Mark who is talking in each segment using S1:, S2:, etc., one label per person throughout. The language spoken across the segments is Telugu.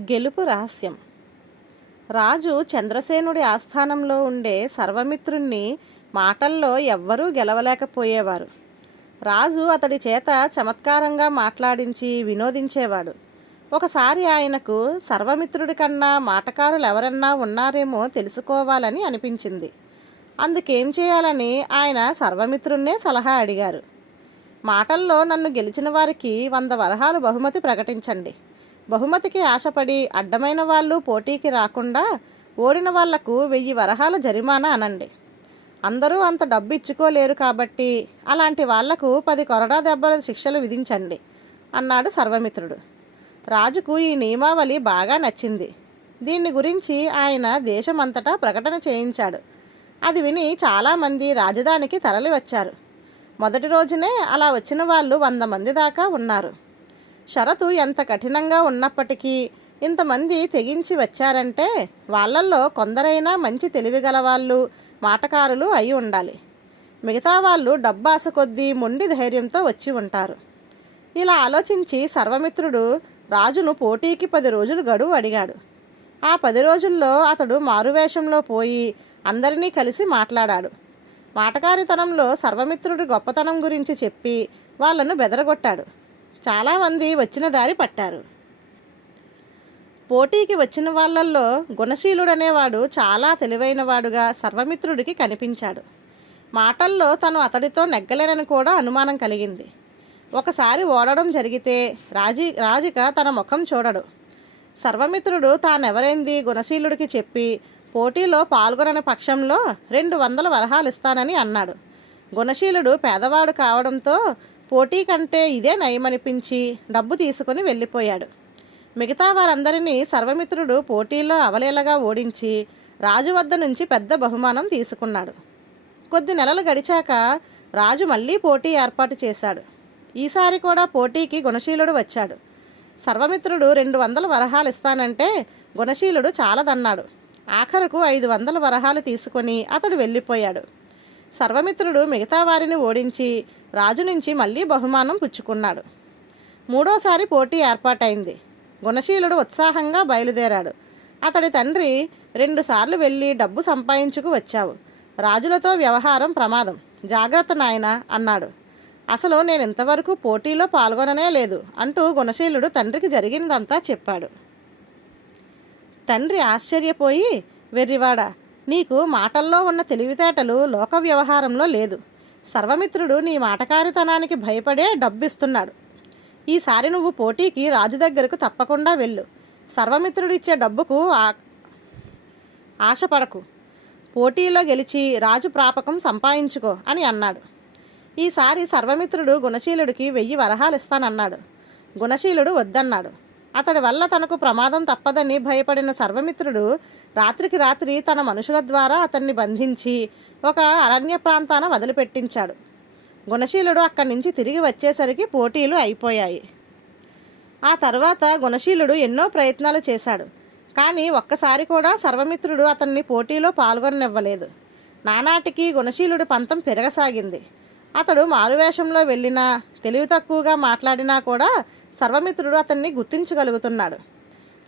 S1: గెలుపు రహస్యం. రాజు చంద్రసేనుడి ఆస్థానంలో ఉండే సర్వమిత్రుణ్ణి మాటల్లో ఎవ్వరూ గెలవలేకపోయేవారు. రాజు అతడి చేత చమత్కారంగా మాట్లాడించి వినోదించేవాడు. ఒకసారి ఆయనకు సర్వమిత్రుడి కన్నా మాటకారులు ఎవరన్నా ఉన్నారేమో తెలుసుకోవాలని అనిపించింది. అందుకేం చేయాలని ఆయన సర్వమిత్రుణ్ణే సలహా అడిగారు. మాటల్లో నన్ను గెలిచిన వారికి వంద వరహాలు బహుమతి ప్రకటించండి. బహుమతికి ఆశపడి అడ్డమైన వాళ్ళు పోటీకి రాకుండా ఓడిన వాళ్ళకు వెయ్యి వరహాల జరిమానా అనండి. అందరూ అంత డబ్బు ఇచ్చుకోలేరు కాబట్టి అలాంటి వాళ్ళకు పది కొరడా దెబ్బల శిక్షలు విధించండి అన్నాడు సర్వమిత్రుడు. రాజుకు ఈ నియమావళి బాగా నచ్చింది. దీన్ని గురించి ఆయన దేశమంతటా ప్రకటన చేయించాడు. అది విని చాలామంది రాజధానికి తరలి వచ్చారు మొదటి రోజునే అలా వచ్చిన వాళ్ళు వంద మంది దాకా ఉన్నారు. షరతు ఎంత కఠినంగా ఉన్నప్పటికీ ఇంతమంది తెగించి వచ్చారంటే వాళ్ళల్లో కొందరైనా మంచి తెలివిగల వాళ్ళు మాటకారులు అయి ఉండాలి. మిగతా వాళ్ళు డబ్బాస కొద్దీ మొండి ధైర్యంతో వచ్చి ఉంటారు. ఇలా ఆలోచించి సర్వమిత్రుడు రాజును పోటీకి పది రోజులు గడువు అడిగాడు. ఆ పది రోజుల్లో అతడు మారువేషంలో పోయి అందరినీ కలిసి మాట్లాడాడు. మాటకారితనంలో సర్వమిత్రుడి గొప్పతనం గురించి చెప్పి వాళ్ళను బెదరగొట్టాడు. చాలామంది వచ్చిన దారి పట్టారు. పోటీకి వచ్చిన వాళ్ళల్లో గుణశీలుడనేవాడు చాలా తెలివైనవాడుగా సర్వమిత్రుడికి కనిపించాడు. మాటల్లో తను అతడితో నెగ్గలేనని కూడా అనుమానం కలిగింది. ఒకసారి ఓడడం జరిగితే రాజీ రాజిక తన ముఖం చూడడు. సర్వమిత్రుడు తానెవరైంది గుణశీలుడికి చెప్పి పోటీలో పాల్గొనని పక్షంలో రెండు వందల వరహాలు ఇస్తానని అన్నాడు. గుణశీలుడు పేదవాడు కావడంతో పోటీ కంటే ఇదే నయమనిపించి డబ్బు తీసుకుని వెళ్ళిపోయాడు. మిగతా వారందరినీ సర్వమిత్రుడు పోటీలో అవలేలగా ఓడించి రాజు వద్ద నుంచి పెద్ద బహుమానం తీసుకున్నాడు. కొద్ది నెలలు గడిచాక రాజు మళ్ళీ పోటీ ఏర్పాటు చేశాడు. ఈసారి కూడా పోటీకి గుణశీలుడు వచ్చాడు. సర్వమిత్రుడు రెండు వందల వరహాలు ఇస్తానంటే గుణశీలుడు చాలదన్నాడు. ఆఖరకు ఐదు వందల వరహాలు తీసుకొని అతడు వెళ్ళిపోయాడు. సర్వమిత్రుడు మిగతా వారిని ఓడించి రాజు నుంచి మళ్ళీ బహుమానం పుచ్చుకున్నాడు. మూడోసారి పోటీ ఏర్పాటైంది. గుణశీలుడు ఉత్సాహంగా బయలుదేరాడు. అతడి తండ్రి రెండుసార్లు వెళ్ళి డబ్బు సంపాదించుకు వచ్చావు. రాజులతో వ్యవహారం ప్రమాదం. జాగ్రత్త నాయన అన్నాడు. అసలు నేను ఇంతవరకు పోటీలో పాల్గొననే లేదు అంటూ గుణశీలుడు తండ్రికి జరిగినదంతా చెప్పాడు. తండ్రి ఆశ్చర్యపోయి వెర్రివాడ నీకు మాటల్లో ఉన్న తెలివితేటలు లోక వ్యవహారంలో లేదు. సర్వమిత్రుడు నీ మాటకారితనానికి భయపడే డబ్బిస్తున్నాడు. ఈసారి నువ్వు పోటీకి రాజు దగ్గరకు తప్పకుండా వెళ్ళు. సర్వమిత్రుడిచ్చే డబ్బుకు ఆ- ఆశపడకు. పోటీలో గెలిచి రాజు ప్రాపకం సంపాదించుకో అని అన్నాడు. ఈసారి సర్వమిత్రుడు గుణశీలుడికి వెయ్యి వరహాలు ఇస్తానన్నాడు గుణశీలుడు వద్దన్నాడు. అతడి వల్ల తనకు ప్రమాదం తప్పదని భయపడిన సర్వమిత్రుడు రాత్రికి రాత్రి తన మనుషుల ద్వారా అతన్ని బంధించి ఒక అరణ్య ప్రాంతాన వదిలిపెట్టించాడు. గుణశీలుడు అక్కడి నుంచి తిరిగి వచ్చేసరికి పోటీలు అయిపోయాయి. ఆ తర్వాత గుణశీలుడు ఎన్నో ప్రయత్నాలు చేశాడు. కానీ ఒక్కసారి కూడా సర్వమిత్రుడు అతన్ని పోటీలో పాల్గొననివ్వలేదు. నానాటికి గుణశీలుడు పంతం పెరగసాగింది. అతడు మారువేషంలో వెళ్ళినా తెలివి తక్కువగా మాట్లాడినా కూడా సర్వమిత్రుడు అతన్ని గుర్తించగలుగుతున్నాడు.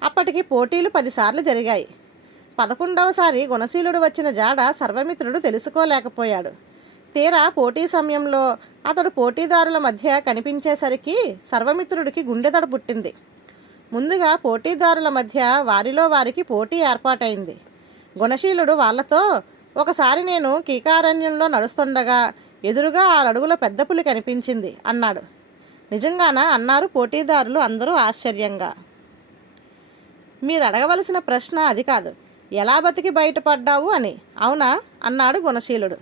S1: అప్పటికి పోటీలు పదిసార్లు జరిగాయి. పదకొండవసారి గుణశీలుడు వచ్చిన జాడ సర్వమిత్రుడు తెలుసుకోలేకపోయాడు. తీరా పోటీ సమయంలో అతడు పోటీదారుల మధ్య కనిపించేసరికి సర్వమిత్రుడికి గుండెదడ పుట్టింది. ముందుగా పోటీదారుల మధ్య వారిలో వారికి పోటీ ఏర్పాటైంది. గుణశీలుడు వాళ్ళతో ఒకసారి నేను కీకారణ్యంలో నడుస్తుండగా ఎదురుగా ఆరడుగుల పెద్ద పులి కనిపించింది అన్నాడు. నిజంగానా? అన్నారు పోటీదారులు అందరూ ఆశ్చర్యంగా. మీరు అడగవలసిన ప్రశ్న అది కాదు. ఎలా బతికి బయటపడ్డావు అని. అవునా? అన్నాడు గుణశీలుడు.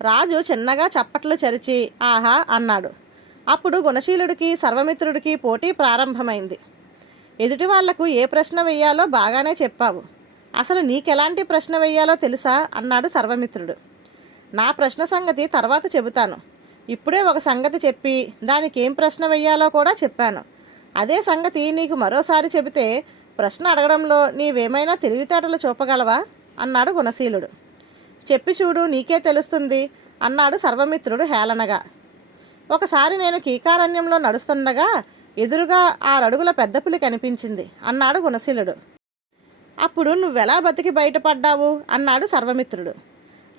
S1: రాజు చిన్నగా చప్పట్లు చరిచి ఆహా అన్నాడు. అప్పుడు గుణశీలుడికి సర్వమిత్రుడికి పోటీ ప్రారంభమైంది. ఎదుటి వాళ్ళకు ఏ ప్రశ్న వెయ్యాలో బాగానే చెప్పావు. అసలు నీకెలాంటి ప్రశ్న వెయ్యాలో తెలుసా? అన్నాడు సర్వమిత్రుడు. నా ప్రశ్న సంగతి తర్వాత చెబుతాను. ఇప్పుడే ఒక సంగతి చెప్పి దానికి ఏం ప్రశ్న వెయ్యాలో కూడా చెప్పాను. అదే సంగతి నీకు మరోసారి చెబితే ప్రశ్న అడగడంలో నీవేమైనా తెలివితేటలు చూపగలవా? అన్నాడు గుణశీలుడు. చెప్పి చూడు నీకే తెలుస్తుంది అన్నాడు సర్వమిత్రుడు హేళనగా. ఒకసారి నేను కీకారణ్యంలో నడుస్తుండగా ఎదురుగా ఆరడుగుల పెద్ద పులి కనిపించింది అన్నాడు గుణశీలుడు. అప్పుడు నువ్వెలా బతికి బయటపడ్డావు? అన్నాడు సర్వమిత్రుడు.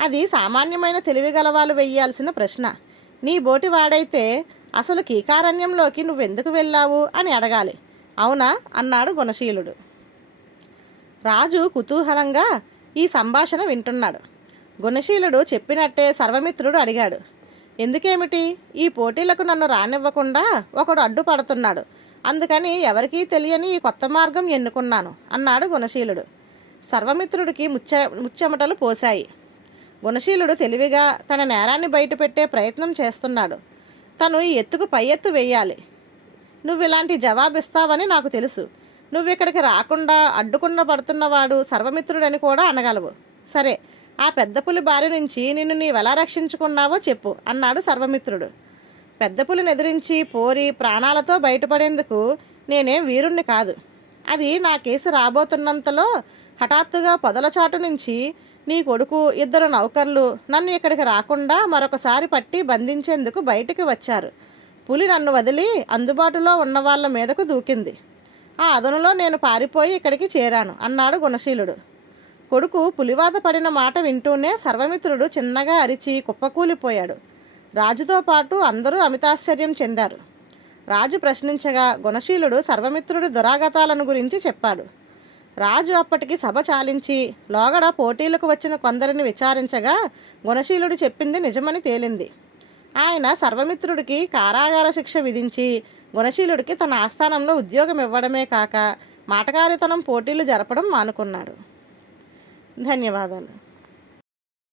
S1: అది సామాన్యమైన తెలివిగలవాలు వెయ్యాల్సిన ప్రశ్న. నీ బోటి వాడైతే అసలు కీకారణ్యంలోకి నువ్వెందుకు వెళ్ళావు అని అడగాలి. అవునా? అన్నాడు గుణశీలుడు. రాజు కుతూహలంగా ఈ సంభాషణ వింటున్నాడు. గుణశీలుడు చెప్పినట్టే సర్వమిత్రుడు అడిగాడు. ఎందుకేమిటి? ఈ పోటీలకు నన్ను రానివ్వకుండా ఒకడు అడ్డుపడుతున్నాడు. అందుకని ఎవరికీ తెలియని ఈ కొత్త మార్గం ఎన్నుకున్నాను అన్నాడు గుణశీలుడు. సర్వమిత్రుడికి ముచ్చ ముచ్చెమటలు పోశాయి. గుణశీలుడు తెలివిగా తన నేరాన్ని బయటపెట్టే ప్రయత్నం చేస్తున్నాడు. తను ఈ ఎత్తుకు పై ఎత్తు వేయాలి. నువ్వు ఇలాంటి జవాబిస్తావని నాకు తెలుసు. నువ్వు ఇక్కడికి రాకుండా అడ్డుకున్న పడుతున్నవాడు సర్వమిత్రుడని కూడా అనగలవు. సరే ఆ పెద్ద పులి బారి నుంచి నిన్ను నీవెలా రక్షించుకున్నావో చెప్పు అన్నాడు సర్వమిత్రుడు. పెద్ద పులిని ఎదిరించి పోరి ప్రాణాలతో బయటపడేందుకు నేనేం వీరుణ్ణి కాదు. అది నా కేసు రాబోతున్నంతలో హఠాత్తుగా పొదల చాటు నుంచి నీ కొడుకు ఇద్దరు నౌకర్లు నన్ను ఇక్కడికి రాకుండా మరొకసారి పట్టి బంధించేందుకు బయటికి వచ్చారు. పులి నన్ను వదిలి అందుబాటులో ఉన్న వాళ్ళ మీదకు దూకింది. ఆ అదనులో నేను పారిపోయి ఇక్కడికి చేరాను అన్నాడు గుణశీలుడు. కొడుకు పులివాత పడిన మాట వింటూనే సర్వమిత్రుడు చిన్నగా అరిచి కుప్పకూలిపోయాడు. రాజుతో పాటు అందరూ అమితాశ్చర్యం చెందారు. రాజు ప్రశ్నించగా గుణశీలుడు సర్వమిత్రుడి దురాగతాలను గురించి చెప్పాడు. రాజు అప్పటికి సభ చాలించి లోగడ పోటీలకు వచ్చిన కొందరిని విచారించగా గుణశీలుడు చెప్పింది నిజమని తేలింది. ఆయన సర్వమిత్రుడికి కారాగార శిక్ష విధించి గుణశీలుడికి తన ఆస్థానంలో ఉద్యోగం ఇవ్వడమే కాక మాటకారితనం పోటీలు జరపడం మానుకున్నాడు. ధన్యవాదాలు.